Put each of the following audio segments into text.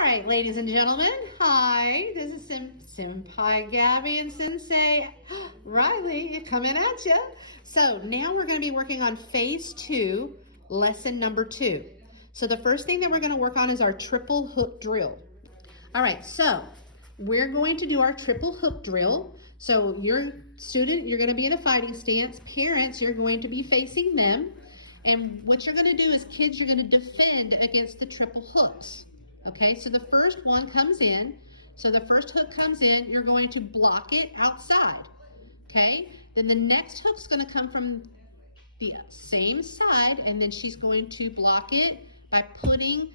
All right, ladies and gentlemen. Hi, this is Senpai Gabby and Sensei Riley coming at you. So now we're going to be working on phase 2, lesson number 2. So the first thing that we're going to work on is our triple hook drill. All right, so we're going to do our triple hook drill. So your student, you're going to be in a fighting stance. Parents, you're going to be facing them. And what you're going to do is, kids, you're going to defend against the triple hooks. Okay, so the first one comes in. So the first hook comes in, you're going to block it outside. Okay, then the next hook's going to come from the same side, and then she's going to block it by putting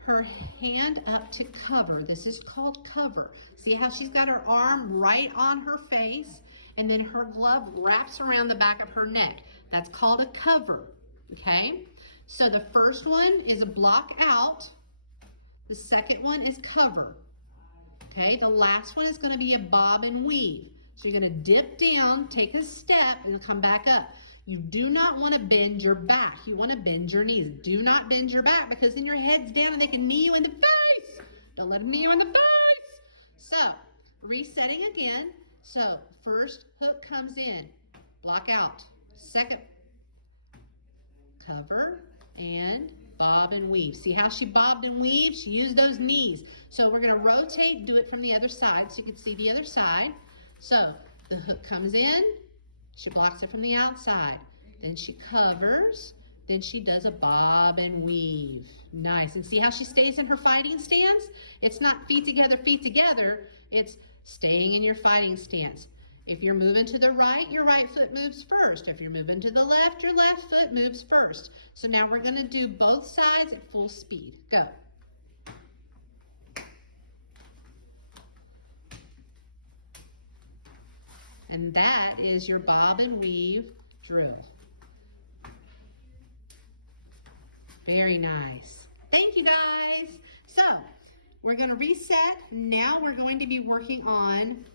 her hand up to cover. This is called cover. See how she's got her arm right on her face, and then her glove wraps around the back of her neck. That's called a cover. Okay, so the first one is a block out. The second one is cover. Okay, the last one is going to be a bob and weave. So you're going to dip down, take a step, and come back up. You do not want to bend your back. You want to bend your knees. Do not bend your back, because then your head's down and they can knee you in the face. Don't let them knee you in the face. So resetting again. So first hook comes in, block out. Second, cover and bob and weave. See how she bobbed and weaved? She used those knees. So we're going to rotate, do it from the other side so you can see the other side. So the hook comes in, she blocks it from the outside. Then she covers, then she does a bob and weave. Nice. And see how she stays in her fighting stance? It's not feet together. It's staying in your fighting stance. If you're moving to the right, your right foot moves first. If you're moving to the left, your left foot moves first. So now we're going to do both sides at full speed. Go. And that is your bob and weave drill. Very nice. Thank you, guys. So we're going to reset. Now we're going to be working on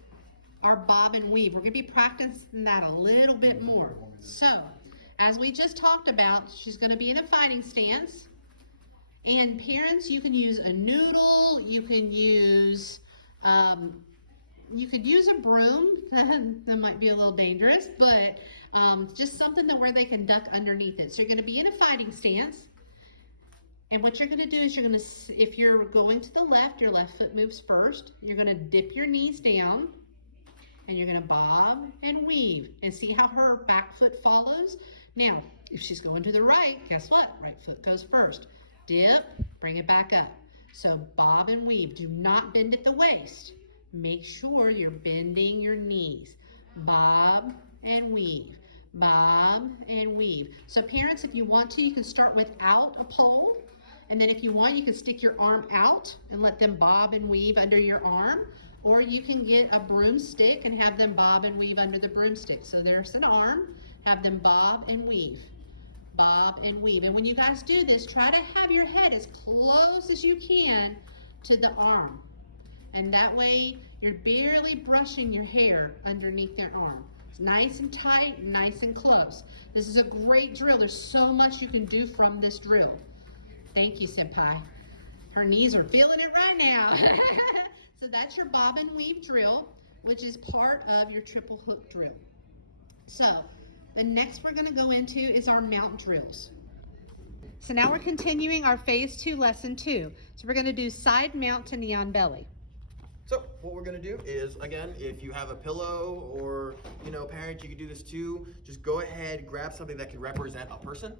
our bob and weave. We're going to be practicing that a little bit more. So as we just talked about, she's going to be in a fighting stance. And parents, you can use a noodle. You can use you could use a broom. That might be a little dangerous, but just something where they can duck underneath it. So you're going to be in a fighting stance. And what you're going to do is if you're going to the left, your left foot moves first. You're going to dip your knees down, and you're going to bob and weave. And see how her back foot follows? Now, if she's going to the right, guess what? Right foot goes first. Dip, bring it back up. So bob and weave. Do not bend at the waist. Make sure you're bending your knees. Bob and weave. Bob and weave. So parents, if you want to, you can start without a pole. And then if you want, you can stick your arm out and let them bob and weave under your arm. Or you can get a broomstick and have them bob and weave under the broomstick. So there's an arm. Have them bob and weave. Bob and weave. And when you guys do this, try to have your head as close as you can to the arm. And that way, you're barely brushing your hair underneath their arm. It's nice and tight, nice and close. This is a great drill. There's so much you can do from this drill. Thank you, Senpai. Her knees are feeling it right now. So that's your bob and weave drill, which is part of your triple hook drill. So the next we're going to go into is our mount drills. So now we're continuing our phase 2, lesson 2. So we're going to do side mount to knee on belly. So what we're going to do is, again, if you have a pillow or, parents, you can do this too. Just go ahead, grab something that can represent a person.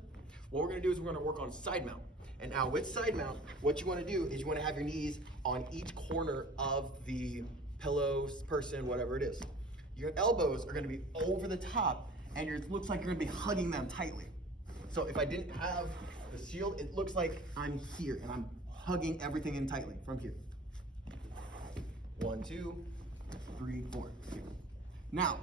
What we're going to do is we're going to work on side mount. And now with side mount, what you want to do is you want to have your knees on each corner of the pillow, person, whatever it is. Your elbows are going to be over the top, and it looks like you're going to be hugging them tightly. So if I didn't have the shield, it looks like I'm here, and I'm hugging everything in tightly from here. 1, 2, 3, 4. Now,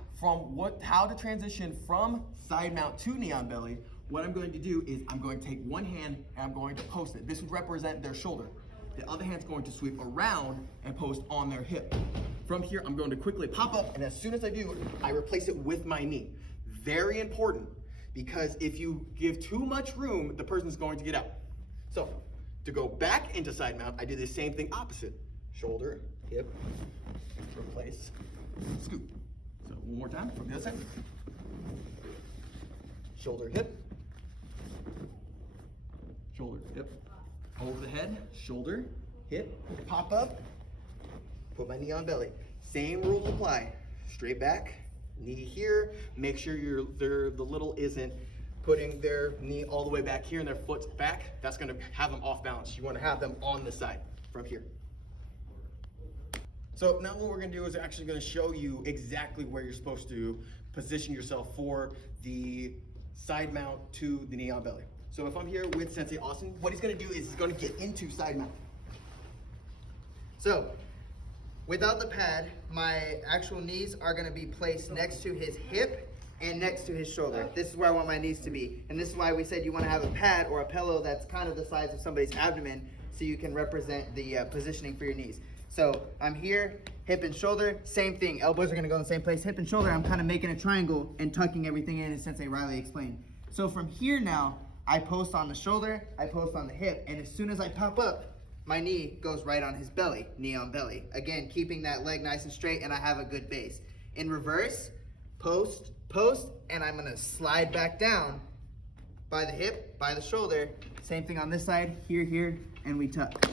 how to transition from side mount to knee on belly, what I'm going to do is I'm going to take one hand and I'm going to post it. This would represent their shoulder. The other hand's going to sweep around and post on their hip. From here, I'm going to quickly pop up, and as soon as I do, I replace it with my knee. Very important, because if you give too much room, the person's going to get out. So To go back into side mount, I do the same thing opposite. Shoulder, hip, replace, scoop. So one more time from the other side. Shoulder, hip, shoulder, hip. Over the head, shoulder, hip, pop up, put my knee on belly. Same rules apply. Straight back, knee here. Make sure the little isn't putting their knee all the way back here and their foot's back. That's gonna have them off balance. You wanna have them on the side from here. So now what we're gonna do is actually gonna show you exactly where you're supposed to position yourself for the side mount to the knee on belly. So if I'm here with Sensei Austin, what he's gonna do is he's gonna get into side mount. So, without the pad, my actual knees are gonna be placed next to his hip and next to his shoulder. This is where I want my knees to be. And this is why we said you wanna have a pad or a pillow that's kind of the size of somebody's abdomen so you can represent the positioning for your knees. So I'm here, hip and shoulder, same thing. Elbows are gonna go in the same place. Hip and shoulder, I'm kind of making a triangle and tucking everything in as Sensei Riley explained. So from here now, I post on the shoulder, I post on the hip, and as soon as I pop up, my knee goes right on his belly, knee on belly. Again, keeping that leg nice and straight, and I have a good base. In reverse, post, post, and I'm gonna slide back down by the hip, by the shoulder. Same thing on this side, here, and we tuck.